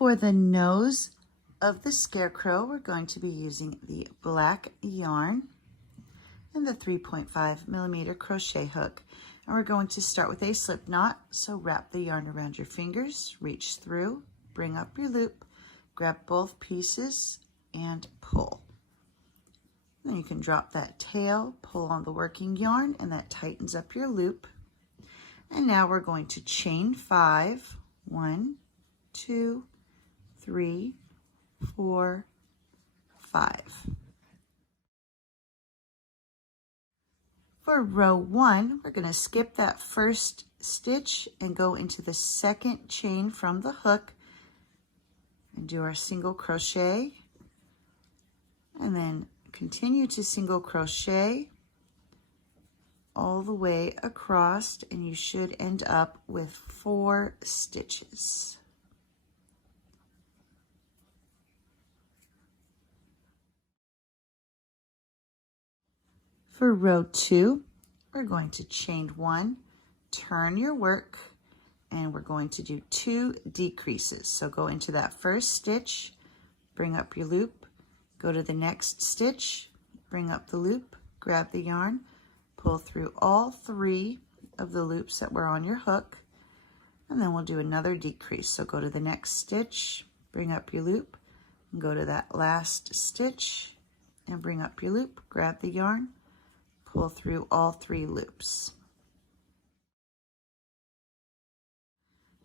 For the nose of the scarecrow, we're going to be using the black yarn and the 3.5mm crochet hook. And we're going to start with a slip knot. So wrap the yarn around your fingers, reach through, bring up your loop, grab both pieces and pull. Then you can drop that tail, pull on the working yarn, and that tightens up your loop. And now we're going to chain 5. 1, 2, 3, 4, 5. For row 1, we're going to skip that first stitch and go into the second chain from the hook and do our single crochet, and then continue to single crochet all the way across, and you should end up with 4 stitches. For row 2, we're going to chain 1, turn your work, and we're going to do 2 decreases. So go into that first stitch, bring up your loop, go to the next stitch, bring up the loop, grab the yarn, pull through all 3 of the loops that were on your hook, and then we'll do another decrease. So go to the next stitch, bring up your loop, and go to that last stitch and bring up your loop, grab the yarn, pull through all 3 loops.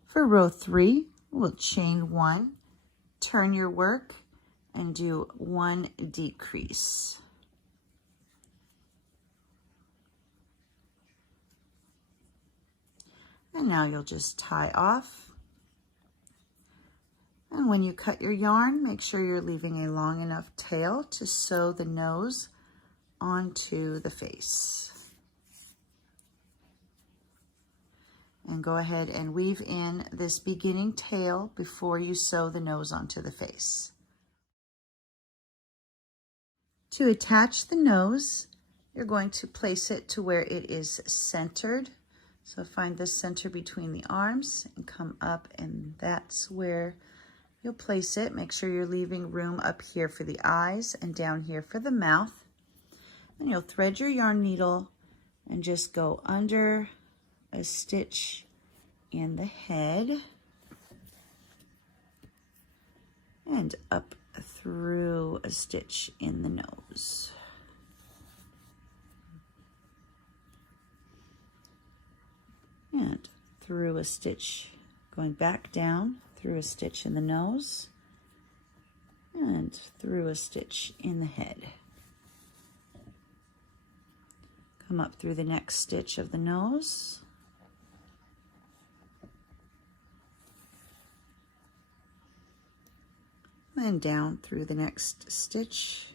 For row 3, we'll chain 1, turn your work, and do 1 decrease. And now you'll just tie off. And when you cut your yarn, make sure you're leaving a long enough tail to sew the nose onto the face. And go ahead and weave in this beginning tail before you sew the nose onto the face. To attach the nose, you're going to place it to where it is centered. So find the center between the arms and come up, and that's where you'll place it. Make sure you're leaving room up here for the eyes and down here for the mouth. Then you'll thread your yarn needle and just go under a stitch in the head and up through a stitch in the nose. And through a stitch, going back down through a stitch in the nose and through a stitch in the head. Come up through the next stitch of the nose. Then down through the next stitch.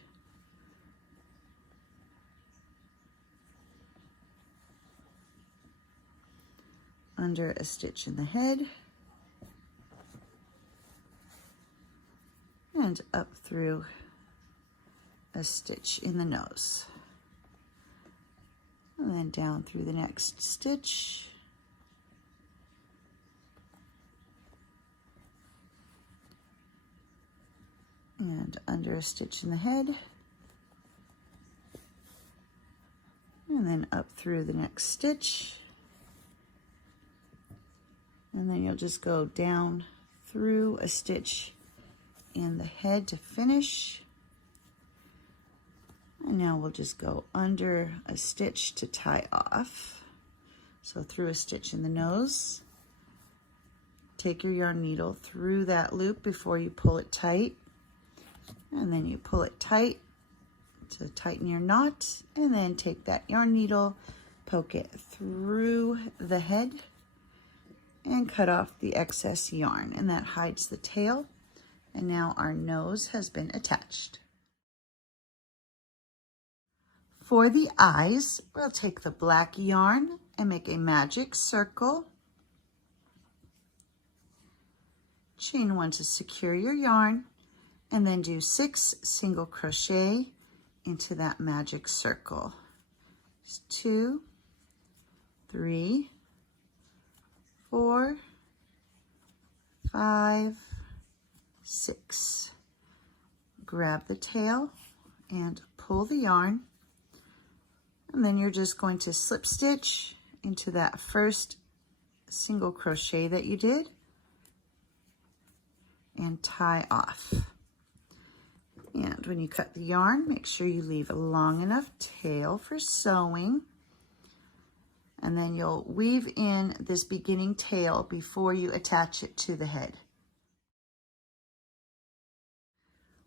Under a stitch in the head. And up through a stitch in the nose. And then down through the next stitch. And under a stitch in the head. And then up through the next stitch. And then you'll just go down through a stitch in the head to finish. And now we'll just go under a stitch to tie off. So through a stitch in the nose. Take your yarn needle through that loop before you pull it tight. And then you pull it tight to tighten your knot. And then take that yarn needle, poke it through the head, and cut off the excess yarn, and that hides the tail. And now our nose has been attached. For the eyes, we'll take the black yarn and make a magic circle. Chain 1 to secure your yarn, and then do 6 single crochet into that magic circle. 2, 3, 4, 5, 6. Grab the tail and pull the yarn, and then you're just going to slip stitch into that first single crochet that you did and tie off. And when you cut the yarn, make sure you leave a long enough tail for sewing, and then you'll weave in this beginning tail before you attach it to the head.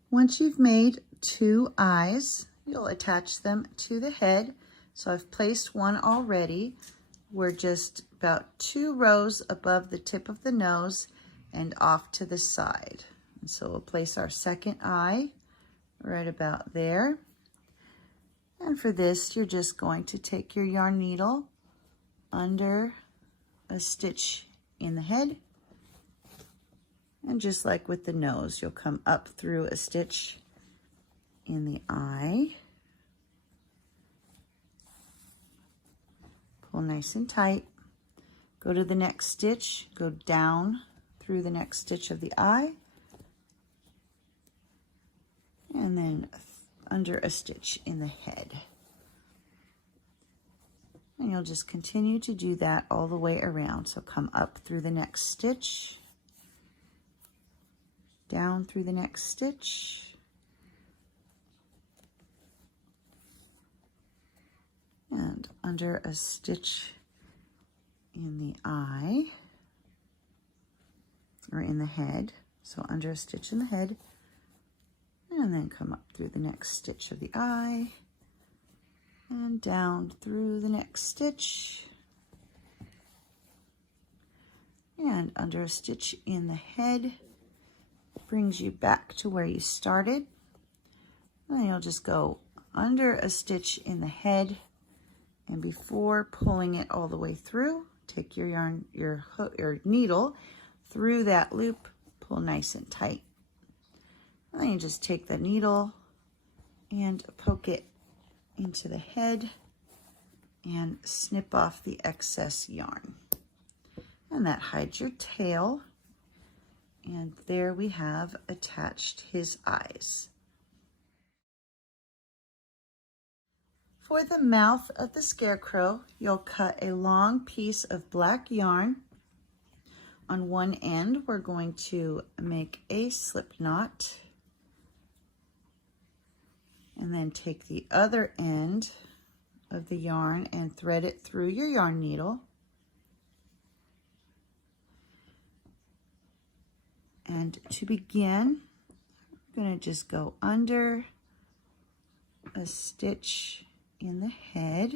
Once you've made 2 eyes, you'll attach them to the head. So I've placed one already. We're just about 2 rows above the tip of the nose and off to the side. And so we'll place our second eye right about there. And for this, you're just going to take your yarn needle under a stitch in the head. And just like with the nose, you'll come up through a stitch in the eye. Pull nice and tight. Go to the next stitch, go down through the next stitch of the eye, and then under a stitch in the head. And you'll just continue to do that all the way around. So come up through the next stitch, down through the next stitch, and under a stitch in the eye, or in the head. So under a stitch in the head, and then come up through the next stitch of the eye, and down through the next stitch, and under a stitch in the head. Brings you back to where you started. And then you'll just go under a stitch in the head, and before pulling it all the way through, take your yarn, your needle through that loop, pull nice and tight. And then you just take the needle and poke it into the head and snip off the excess yarn. And that hides your tail. And there we have attached his eyes. For the mouth of the scarecrow, you'll cut a long piece of black yarn. On one end, we're going to make a slip knot, and then take the other end of the yarn and thread it through your yarn needle. And to begin, we're going to just go under a stitch in the head.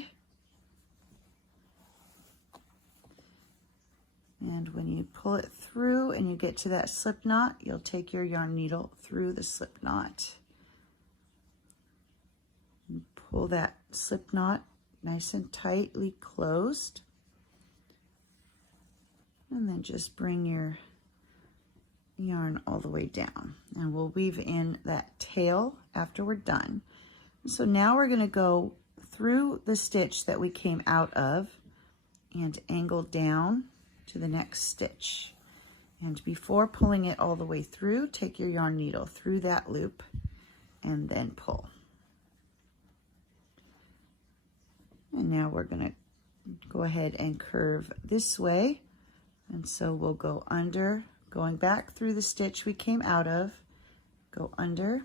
And when you pull it through and you get to that slip knot, you'll take your yarn needle through the slip knot. And pull that slip knot nice and tightly closed. And then just bring your yarn all the way down, and we'll weave in that tail after we're done. So now we're going to go through the stitch that we came out of and angle down to the next stitch. And before pulling it all the way through, take your yarn needle through that loop and then pull. And now we're going to go ahead and curve this way. And so we'll go under, going back through the stitch we came out of, go under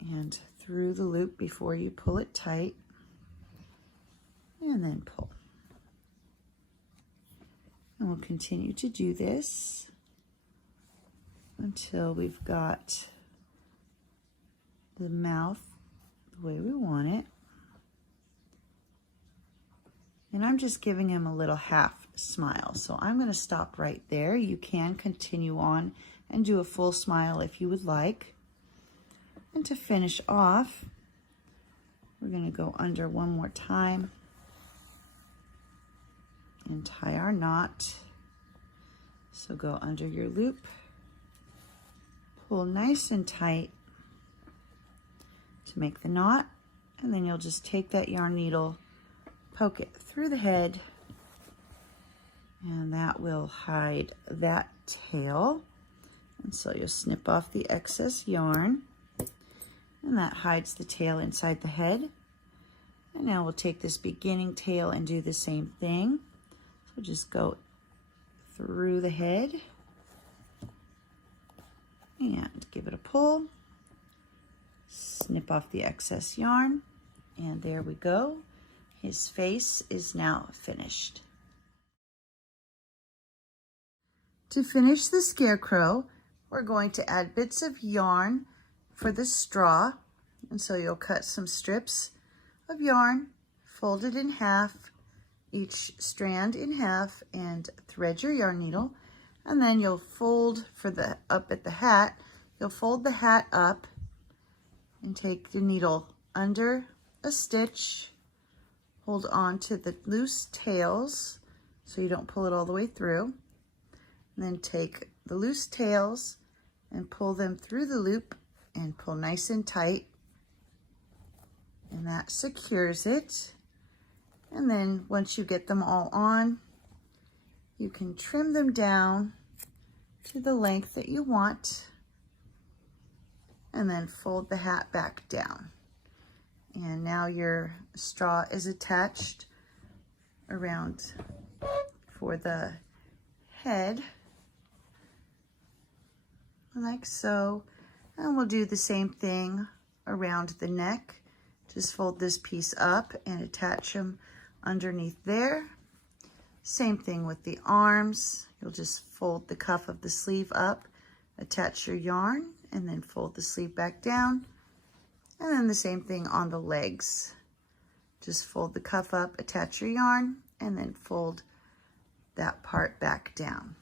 and through the loop before you pull it tight, and then pull. And we'll continue to do this until we've got the mouth the way we want it. And I'm just giving him a little half smile. So I'm going to stop right there. You can continue on and do a full smile if you would like. And to finish off, we're going to go under one more time and tie our knot. So go under your loop, pull nice and tight to make the knot, and then you'll just take that yarn needle, poke it through the head, and that will hide that tail. And so you'll snip off the excess yarn, and that hides the tail inside the head. And now we'll take this beginning tail and do the same thing. So just go through the head and give it a pull. Snip off the excess yarn, and there we go. His face is now finished. To finish the scarecrow, we're going to add bits of yarn for the straw. And so you'll cut some strips of yarn, fold it in half, each strand in half, and thread your yarn needle. And then you'll fold for the up at the hat. You'll fold the hat up and take the needle under a stitch. Hold on to the loose tails so you don't pull it all the way through. And then take the loose tails and pull them through the loop and pull nice and tight. And that secures it. And then once you get them all on, you can trim them down to the length that you want, and then fold the hat back down. And now your straw is attached around for the head, like so. And we'll do the same thing around the neck. Just fold this piece up and attach them underneath there. Same thing with the arms. You'll just fold the cuff of the sleeve up, attach your yarn, and then fold the sleeve back down. And then the same thing on the legs. Just fold the cuff up, attach your yarn, and then fold that part back down.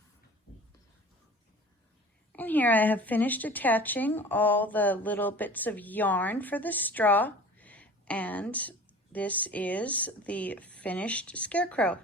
And here I have finished attaching all the little bits of yarn for the straw. And this is the finished scarecrow.